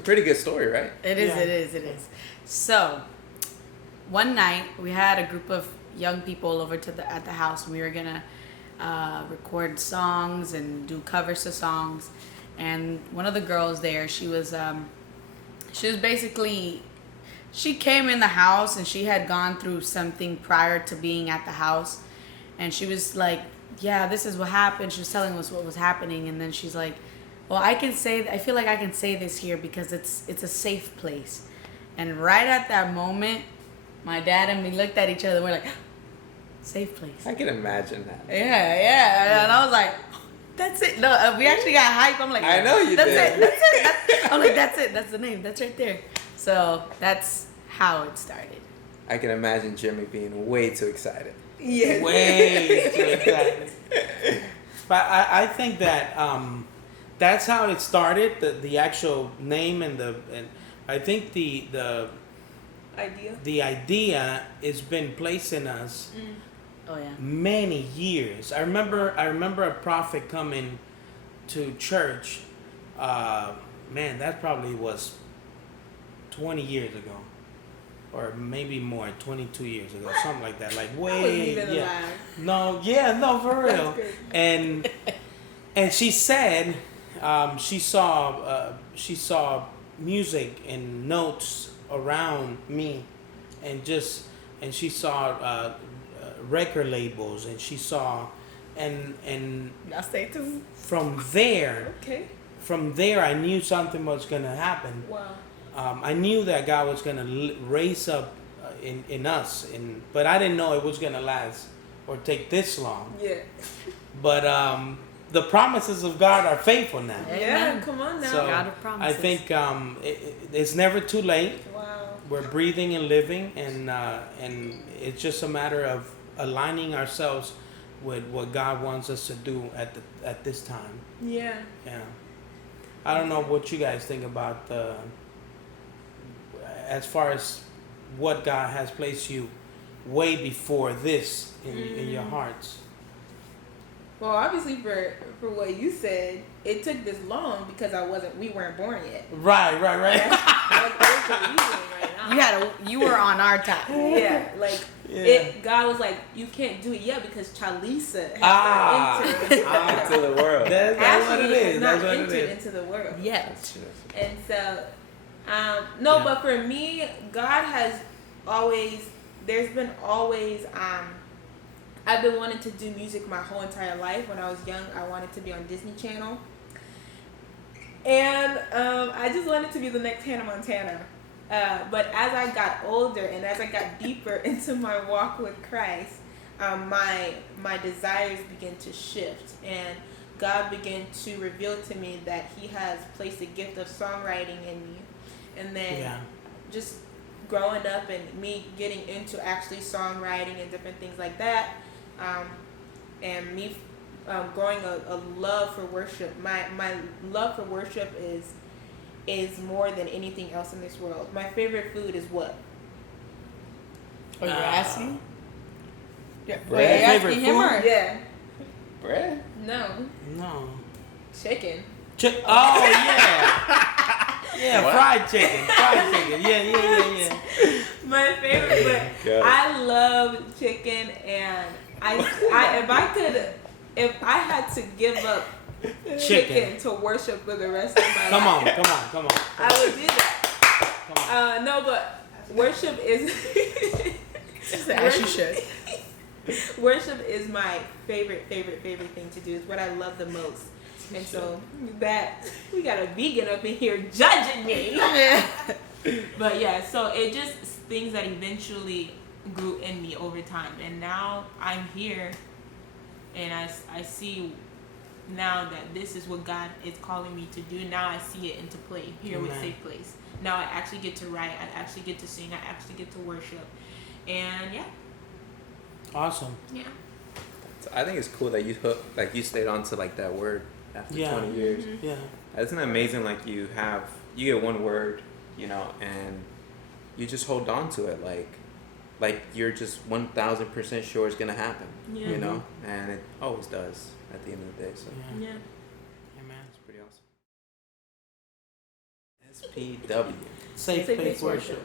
a pretty good story, right? It is. So, one night we had a group of young people over at the house, and we were gonna record songs and do covers to songs. And one of the girls there, she was basically, she came in the house and she had gone through something prior to being at the house, and she was like, yeah, this is what happened. She was telling us what was happening, and then she's like, well, I feel like I can say this here because it's a safe place. And right at that moment, my dad and me looked at each other. We're like, safe place. I can imagine that. Yeah. And I was like, that's it. No, we actually got hype. I'm like, I know you that's did. That's it. I'm like, that's it. That's the name. That's right there. So that's how it started. I can imagine Jimmy being way too excited. Yeah. Way too excited. But I think that that's how it started. The actual name and I think the idea has been placed in us. Oh yeah. Many years. I remember a prophet coming to church. Man, that probably was 20 years ago, or maybe more, 22 years ago, something like that. Like way, yeah. No, for real. And she said, she saw music and notes around me, and she saw record labels, and she saw, and I'll stay tuned. From there, Okay. From there, I knew something was gonna happen. Wow. I knew that God was gonna raise up in us, but I didn't know it was gonna last or take this long. Yeah. But the promises of God are faithful now. Yeah, come on now. So God of promises. I think it's never too late. Wow. We're breathing and living, and it's just a matter of aligning ourselves with what God wants us to do at this time. Yeah. Yeah. I don't know what you guys think about as far as what God has placed you way before this in your hearts. Well, obviously for what you said, it took this long because we weren't born yet. Right. That's the reason right now. You were on our time. Yeah, God was like, you can't do it yet because Chalisa has entered into the world. That's what it is. Not That's what entered it is. into the world. Yes. And so, Yeah. but for me, God has always. There's been always. I've been wanting to do music my whole entire life. When I was young, I wanted to be on Disney Channel, and I just wanted to be the next Hannah Montana. But as I got older and as I got deeper into my walk with Christ, my desires began to shift, and God began to reveal to me that He has placed a gift of songwriting in me. And then just growing up and me getting into actually songwriting and different things like that, and me growing a love for worship. My love for worship is more than anything else in this world. My favorite food is what? Are you asking? Yeah. Wait, are you Favorite asking him food? or? Yeah. Bread? No. Chicken. Oh yeah. Yeah, What? fried chicken. Yeah. My favorite, but I love chicken, and if I had to give up chicken to worship for the rest of my life. Come on. I would do that. No, but worship is. As you should. Worship is my favorite thing to do. It's what I love the most. And so that we got a vegan up in here judging me. But yeah, so it just things that eventually grew in me over time, and now I'm here, and I see now that this is what God is calling me to do. Now I see it into play here with SafePlace. Now I actually get to write. I actually get to sing. I actually get to worship, and yeah. Awesome. Yeah. So I think it's cool that you stayed on to that word after 20 years. Mm-hmm. Yeah. Isn't it amazing? You get one word, and you just hold on to it. Like you're just 1,000% sure it's gonna happen. Yeah. And it always does at the end of the day. So Yeah. Amen. it's pretty awesome. SPW. Safe Safe Place Place Worship.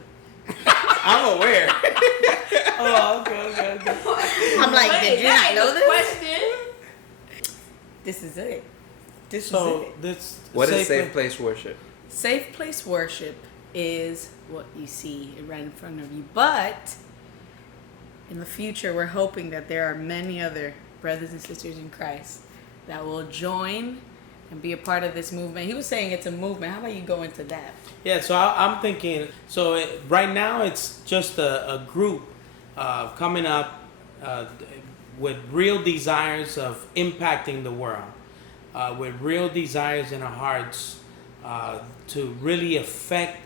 I'm aware. Oh, okay. I'm like, Wait, did you that not ain't know the this? question. This is it. This is So it. this What is Place- safe place worship? Safe place worship is what you see right in front of you. But in the future, we're hoping that there are many other brothers and sisters in Christ that will join and be a part of this movement. He was saying it's a movement. How about you go into that? Yeah, so I'm thinking. So right now it's just a group coming up with real desires of impacting the world, with real desires in our hearts to really affect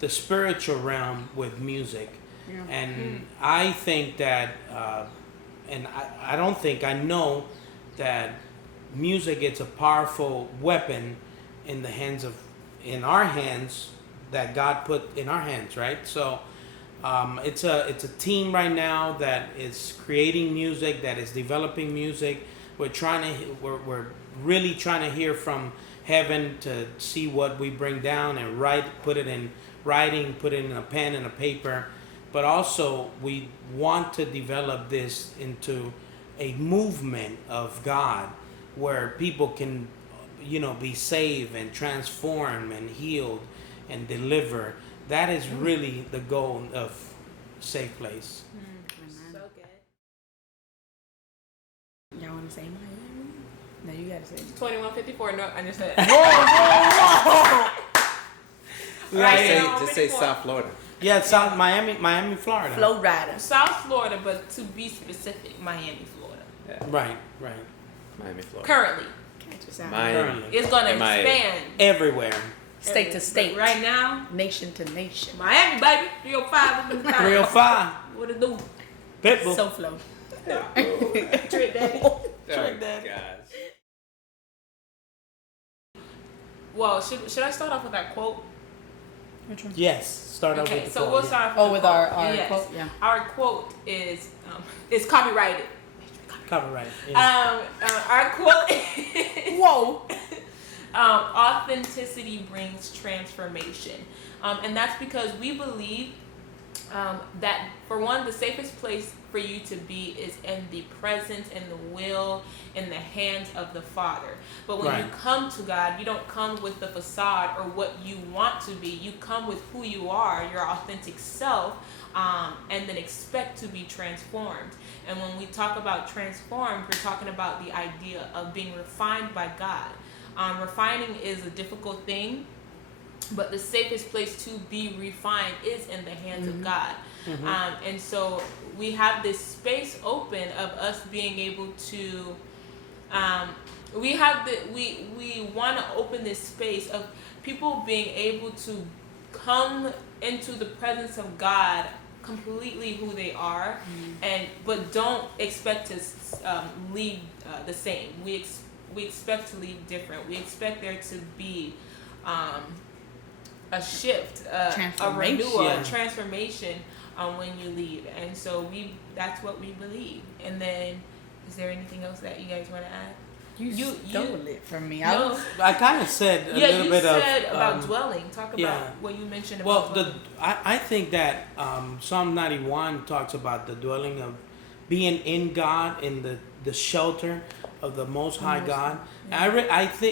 the spiritual realm with music. Yeah. And I think that, and I don't think, I know that music is a powerful weapon in the hands of, in our hands, that God put in our hands, right? So it's a team right now that is creating music, that is developing music. We're really trying to hear from heaven to see what we bring down and put it in writing, put it in a pen and a paper. But also we want to develop this into a movement of God where people can, be saved and transformed and healed and delivered. That is really the goal of Safe Place. So good. Y'all want to say Miami? No, you got to say it. 2154. No, I just said. Yeah, Just say South Florida. yeah, South Miami, Florida. Flow Rider. South Florida, but to be specific, Miami, Florida. Yeah. Right. Miami, Florida. Currently, Catch us out. Miami. Currently. it's gonna MIA. expand. Everywhere. State to state. But right now, Nation to nation. Miami, baby. 305 up in the 305. What it do? Pitbull. So flow. Trick daddy. Oh, Trick that. gosh. Well, should I start off with that quote? Which one? Yes. Start off Okay, with the so quote, we'll yeah. start off Oh, the with quote. our Yes. quote? Yeah. Our quote is copyrighted. Copyright. Yeah. Our quote Whoa. authenticity brings transformation. And that's because we believe that, for one, the safest place for you to be is in the presence and the will in the hands of the Father. But when you Right. come to God, you don't come with the facade or what you want to be. You come with who you are, your authentic self, and then expect to be transformed. And when we talk about transformed, we're talking about the idea of being refined by God. Refining is a difficult thing, but the safest place to be refined is in the hands of God. And so we have this space open of us being able to we want to open this space of people being able to come into the presence of God completely who they are, but don't expect to leave the same. We expect to leave different. We expect there to be a shift, a renewal, Yeah. a transformation when you leave. And so that's what we believe. And then, is there anything else that you guys want to add? You stole it from me. No. I kind of said a little You bit said of about dwelling. Talk about yeah. what you mentioned Well, about dwelling. I think that Psalm 91 talks about the dwelling of being in God, in the shelter of the Most High God. Yeah.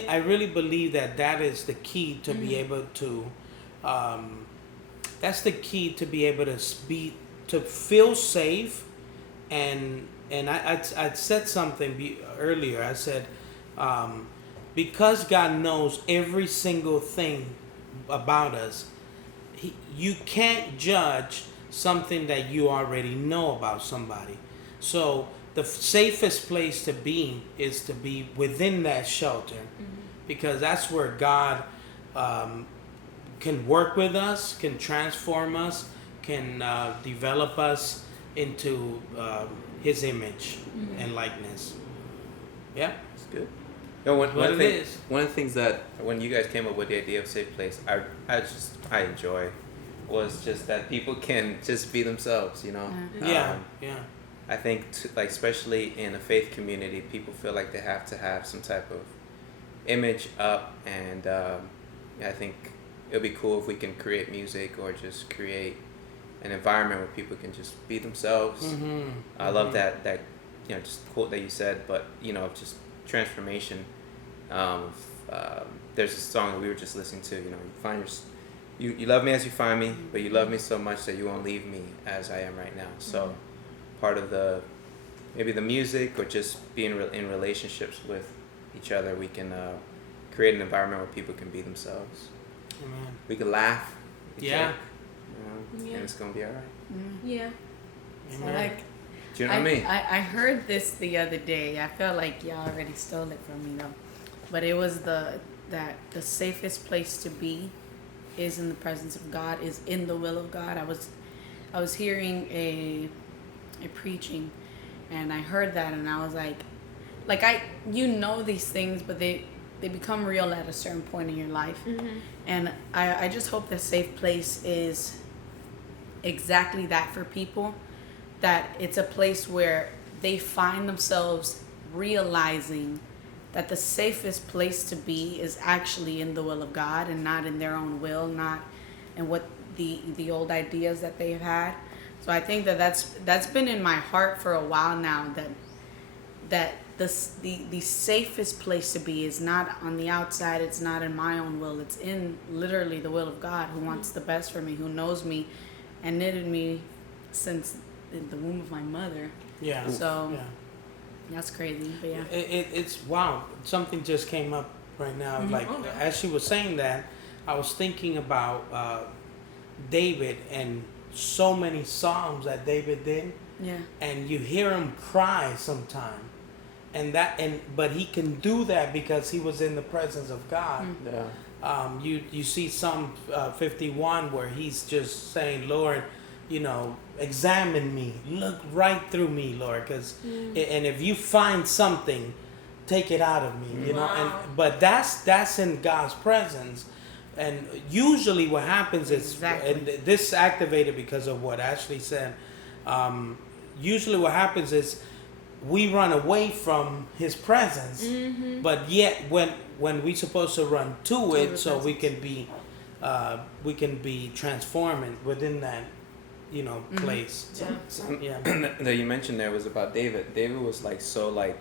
I really believe that is the key to be able to. That's the key to be able to feel safe, and I said something earlier. I said because God knows every single thing about us, you can't judge something that you already know about somebody. So the safest place to be is to be within that shelter, because that's where God can work with us, can transform us, can develop us into His image and likeness. Yeah. It's good. You know, one What it thing, is. one of the things that when you guys came up with the idea of Safe Place, I enjoy was just that people can just be themselves, you know. Yeah. Yeah. I think like especially in a faith community, people feel like they have to have some type of image up, and I think it'll be cool if we can create music or just create an environment where people can just be themselves. I love that just quote that you said, but just transformation. There's a song that we were just listening to. You find you love me as you find me, but you love me so much that you won't leave me as I am right now. So part of maybe the music or just being in relationships with each other, we can create an environment where people can be themselves. Amen. We can laugh. We can joke, Yeah. and it's gonna be all right. Yeah. So Amen. like, Do you know what I mean? I heard this the other day. I feel like y'all already stole it from me though, but it was that the safest place to be is in the presence of God, is in the will of God. I was hearing a preaching, and I heard that, and I was like these things, but they become real at a certain point in your life. And I just hope that Safe Place is exactly that for people, that it's a place where they find themselves realizing that the safest place to be is actually in the will of God and not in their own will, not in what the old ideas that they've had. So I think that's been in my heart for a while now, that the safest place to be is not on the outside, it's not in my own will, it's in literally the will of God, who wants the best for me, who knows me and knitted me since in the womb of my mother. Yeah. So yeah. that's crazy, but yeah. It's wow. Something just came up right now. Like as she was saying that, I was thinking about David and so many psalms that David did. Yeah. And you hear him cry sometime, but he can do that because he was in the presence of God. Yeah. You see Psalm 51 where he's just saying, Lord, examine me, look right through me, Lord, and if you find something, take it out of me, Wow. but that's in God's presence. And usually what happens is, and this activated because of what Ashley said, usually what happens is we run away from his presence, but yet when we're supposed to run to it, so we can be transforming within that place. That you mentioned there was about David. David was so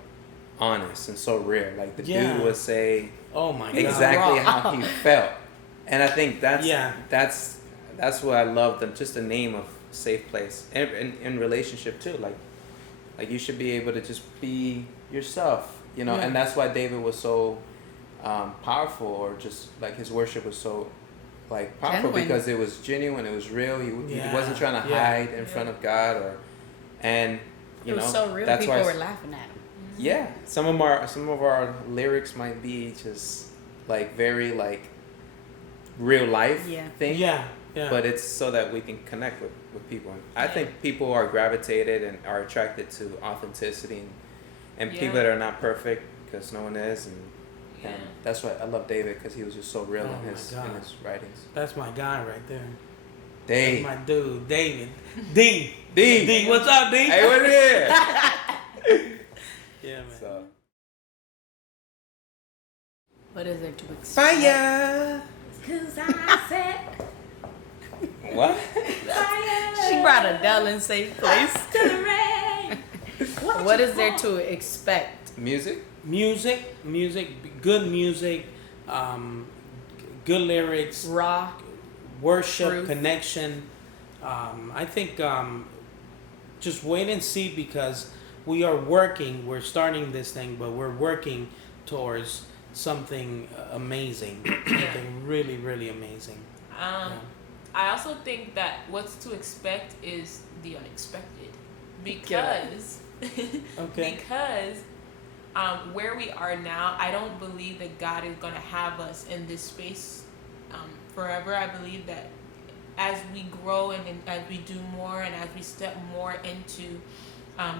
honest and so real. Like the dude would say, "Oh my God," exactly how he felt, and I think that's what I love. Just the name of Safe Place, and in relationship too. Like you should be able to just be yourself, and that's why David was so powerful, or just like his worship was so powerful, genuine. because it was genuine, it was real. He wasn't trying to hide in front of God, it was so real. That's people why were laughing at him. Yeah, some of our lyrics might be just very real life thing. Yeah. But it's so that we can connect with people. And I think people are gravitated and are attracted to authenticity and people that are not perfect, because no one is, and that's why I love David, because he was just so real in his writings. That's my guy right there. Dave. That's my dude, David. D, what's up, D? Hey, what it is? Yeah, man. So. What is there to expect? Fire! 'Cause I said What? fire. She brought Adele in Safe Place. To the rain. What is there to expect? Music, good music, good lyrics, Raw. worship, Truth. connection. I think just wait and see, because we're starting this thing, but we're working towards something amazing, something really, really amazing. I also think that what's to expect is the unexpected, because because where we are now, I don't believe that God is going to have us in this space forever. I believe that as we grow and as we do more and as we step more into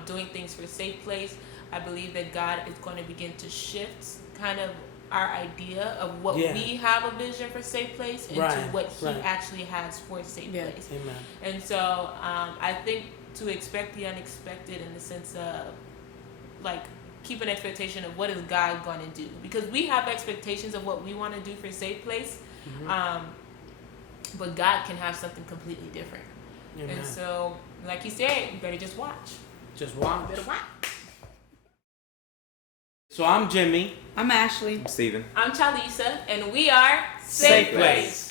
doing things for Safe Place, I believe that God is going to begin to shift kind of our idea of what we have a vision for Safe Place into what He actually has for Safe Place. Amen. And so I think to expect the unexpected, in the sense of keep an expectation of what is God going to do, because we have expectations of what we want to do for Safe Place. but God can have something completely different. Amen. And so, like you said, you better just watch. Just watch. You better watch. So I'm Jimmy. I'm Ashley. I'm Steven. I'm Chalisa, and we are SafePlace.